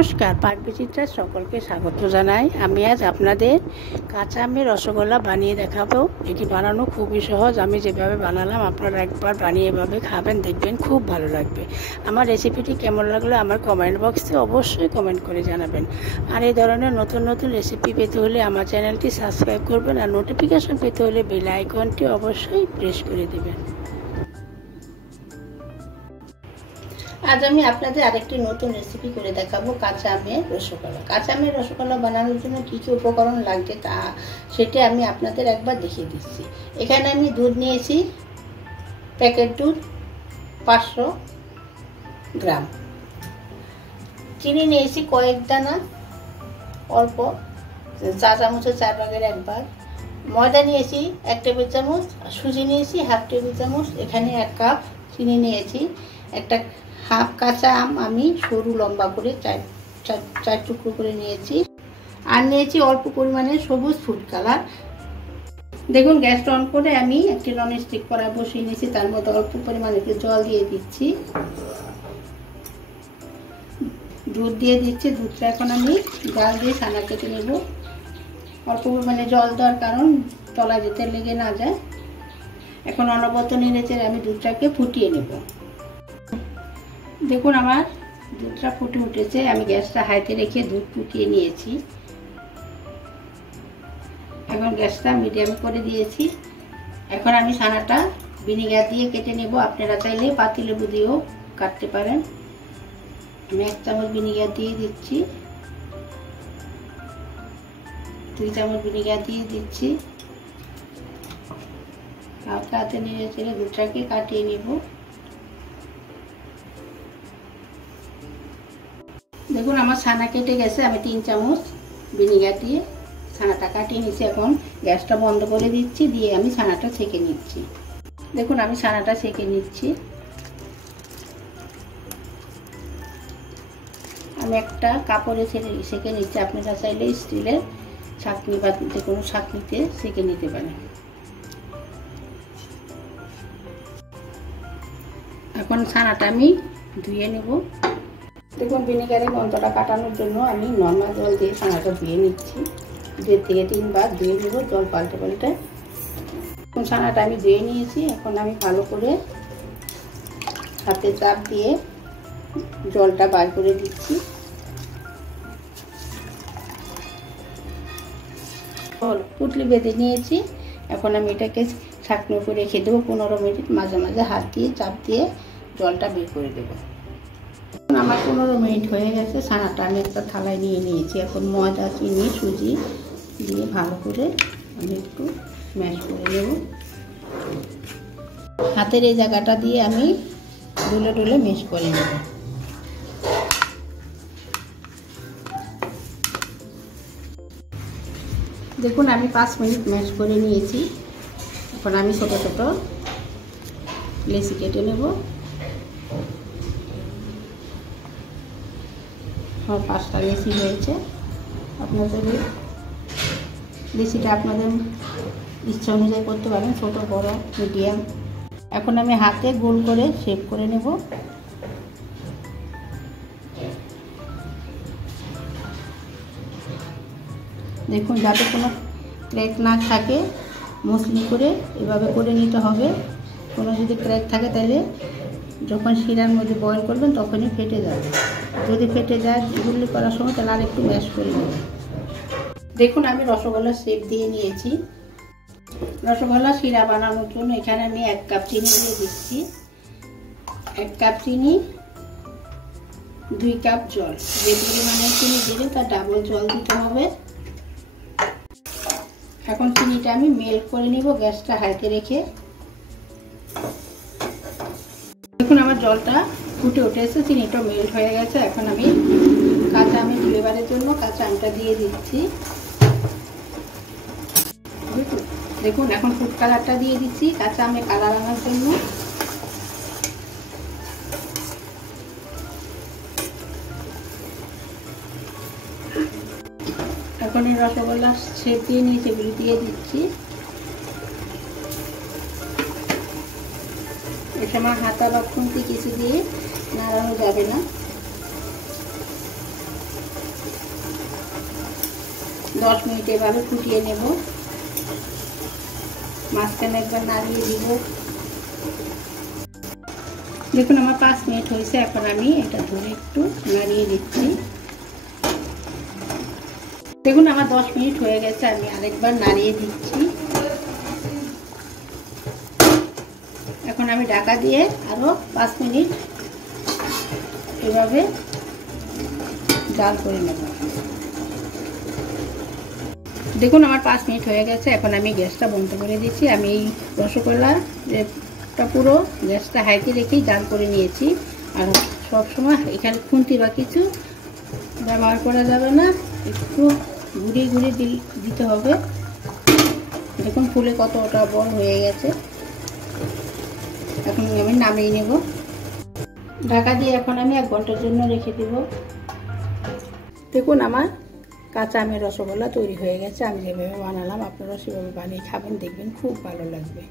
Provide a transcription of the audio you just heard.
নমস্কার, পাকবিচিত্রায় সকলকে স্বাগত জানাই। আমি আজ আপনাদের কাঁচা আমের রসগোল্লা বানিয়ে দেখাবো। এটি বানানো খুবই সহজ। আমি যেভাবে বানালাম আপনারা একবার বানিয়ে এভাবে খাবেন, দেখবেন খুব ভালো লাগবে। আমার রেসিপিটি কেমন লাগলো আমার কমেন্ট বক্সে অবশ্যই কমেন্ট করে জানাবেন। আর এই ধরনের নতুন নতুন রেসিপি পেতে হলে আমার চ্যানেলটি সাবস্ক্রাইব করবেন, আর নোটিফিকেশন পেতে হলে বেল আইকনটি অবশ্যই প্রেস করে দেবেন। আজ আমি আপনাদের আরেকটি নতুন রেসিপি করে দেখাবো, কাঁচা আমের রসগোল্লা। কাঁচা আমের রসগোল্লা বানানোর জন্য কী কী উপকরণ লাগবে সেটা আমি আপনাদের একবার দেখিয়ে দিচ্ছি। এখানে আমি দুধ নিয়েছি, প্যাকেট দুধ 500 গ্রাম। চিনি নিয়েছি কয়েক দানা, অল্প, চা চামচের 4 ভাগের 1 ভাগ। ময়দা নিয়েছি 1 টেবিল চামচ, আর সুজি নিয়েছি 1/2 টেবিল চামচ। এখানে 1 কাপ চিনি নিয়েছি। একটা হাফ কাঁচা আম আমি সরু লম্বা করে চার টুকরো করে নিয়েছি। আর নিয়েছি অল্প পরিমাণে সবুজ ফুড কালার। দেখুন, গ্যাসটা অন করে আমি একটি ননস্টিক কড়াই বসিয়ে নিয়েছি। তার মধ্যে অল্প পরিমাণে একটু জল দিয়ে দিচ্ছি, দুধ দিয়ে দিচ্ছি। দুধটা এখন আমি জাল দিয়ে ছানা কেটে নেব। অল্প পরিমাণে জল দেওয়ার কারণ তলায় যেতে লেগে না যায়। এখন অনবরত নেড়েচেড়ে আমি দুধটাকে ফুটিয়ে নেব। দেখুন, আমার দুধটা ফুটে উঠেছে। আমি গ্যাসটা হাইতে রেখে দুধ ফুটিয়ে নিয়েছি। এখন গ্যাসটা মিডিয়াম করে দিয়েছি। এখন আমি ছানাটা ভিনেগার দিয়ে কেটে নেব। আপনারা চাইলে পাতিলেবু দিয়েও কাটতে পারেন। আমি 1 চামচ ভিনেগার দিয়ে দিচ্ছি, 2 চামচ ভিনেগার দিয়ে দিচ্ছি। হালকা হাতে নেড়ে চেড়ে দুধটাকে কাটিয়ে নেব। দেখুন, আমার ছানা কেটে গেছে। আমি 3 চামচ ভিনেগার দিয়ে ছানাটা কাটিয়ে নিচ্ছি। এখন গ্যাসটা বন্ধ করে দিচ্ছি, দিয়ে আমি ছানাটা ছেঁকে নিচ্ছি। দেখুন, আমি ছানাটা ছেঁকে নিচ্ছি। আমি একটা কাপড়ে ছেঁকে নিচ্ছি। আপনারা চাইলে স্টিলের ছাঁকনি বা যে কোনো ছাঁকনিতে ছেঁকে নিতে পারেন। এখন ছানাটা আমি ধুয়ে নেব। দেখুন, ভিনেগারের গন্ধটা কাটানোর জন্য আমি নর্মাল জল দিয়ে ছানাটা ধুয়ে নিচ্ছি। 2 থেকে 3 বার ধুয়ে নেব, জল পাল্টে পাল্টে। এখন ছানাটা আমি ধুয়ে নিয়েছি। এখন আমি ভালো করে হাতে চাপ দিয়ে জলটা বার করে দিচ্ছি। পুটলি বেঁধে নিয়েছি। এখন আমি এটাকে ছাঁকনির উপরে রেখে দেবো 15 মিনিট। মাঝে মাঝে হাত দিয়ে চাপ দিয়ে জলটা বের করে দেবো। আমার 15 মিনিট হয়ে গেছে। ছানাটা আমি একটা থালায় নিয়ে নিয়েছি। এখন ময়দা, চিনি, সুজি দিয়ে ভালো করে আমি একটু ম্যাশ করে নেব। হাতের এই জায়গাটা দিয়ে আমি ডলে ডলে ম্যাশ করে নেব। দেখুন, আমি 5 মিনিট ম্যাশ করে নিয়েছি। এখন আমি ছোটো ছোটো লেচি কেটে নেব। আমার 5টা লেচি হয়েছে। আপনাদের লেচিটা আপনাদের ইচ্ছা অনুযায়ী করতে পারেন, ছোট বড় মিডিয়াম। এখন আমি হাতে গোল করে শেপ করে নেব। দেখুন, যাতে কোনো ক্র্যাক না থাকে মসৃণ করে এভাবে করে নিতে হবে। কোনো যদি ক্র্যাক থাকে তাহলে যখন শিরার মধ্যে বয়েল করবেন তখনই ফেটে যাবে। যদি ফেটে যায় গুল্লি করার সময় তাহলে আর একটু ম্যাশ করে নেবেন। দেখুন, আমি রসগোল্লার শেপ দিয়ে নিয়েছি। রসগোল্লা শিরা বানানোর জন্য এখানে আমি 1 কাপ চিনি দিয়ে দিচ্ছি। 1 কাপ চিনি, 2 কাপ জল। যে পরিমাণে চিনি দিলে তার ডাবল জল দিতে হবে। এখন চিনিটা আমি মেল্ট করে নিব গ্যাসটা হাইতে রেখে। দেখুন, আমার জলটা ফুটে উঠেছে, চিনিটা মেল্ট হয়ে গেছে। এখন আমি কাঁচা আমের ফ্লেভারের জন্য কাঁচা আমটা দিয়ে দিচ্ছি। দেখুন, এখন ফুড কালারটা দিয়ে দিচ্ছি কাঁচা আমের কালার আনার জন্য। এখন এই রসগোল্লা শেপ দিয়ে নিয়েছি, এগুলি দিয়ে দিচ্ছি। এ সময় হাতা বা খুন্তি কিছু দিয়ে নাড়ানো যাবে না। 10 মিনিট এভাবে ফুটিয়ে নেব। মাঝখানে একবার নাড়িয়ে দিব। দেখুন আমার 5 মিনিট হয়েছে। এখন আমি এটা ধরে একটু নাড়িয়ে দিচ্ছি। দেখুন আমার 10 মিনিট হয়ে গেছে, আমি আরেকবার নাড়িয়ে দিচ্ছি। এখন আমি ঢাকা দিয়ে আরো 5 মিনিট এভাবে জাল করে নেব। দেখুন আমার 5 মিনিট হয়ে গেছে। এখন আমি গ্যাসটা বন্ধ করে দিচ্ছি। আমি এই রসগোল্লাটা পুরো গ্যাসটা হাইতে রেখেই জাল করে নিয়েছি। আর সবসময় এখানে খুন্তি বা কিছু ব্যবহার করা যাবে না, একটু ঘুরিয়ে ঘুরিয়ে দিতে হবে। দেখুন ফুলে কতটা বড় হয়ে গেছে। এখন আমি নামিয়ে নেব। ঢাকা দিয়ে এখন আমি 1 ঘন্টার জন্য রেখে দেব। দেখুন আমার কাঁচা আমের রসগোল্লা তৈরি হয়ে গেছে। আমি যেভাবে বানালাম আপনারা সেভাবে বানিয়ে খাবেন, দেখবেন খুব ভালো লাগবে।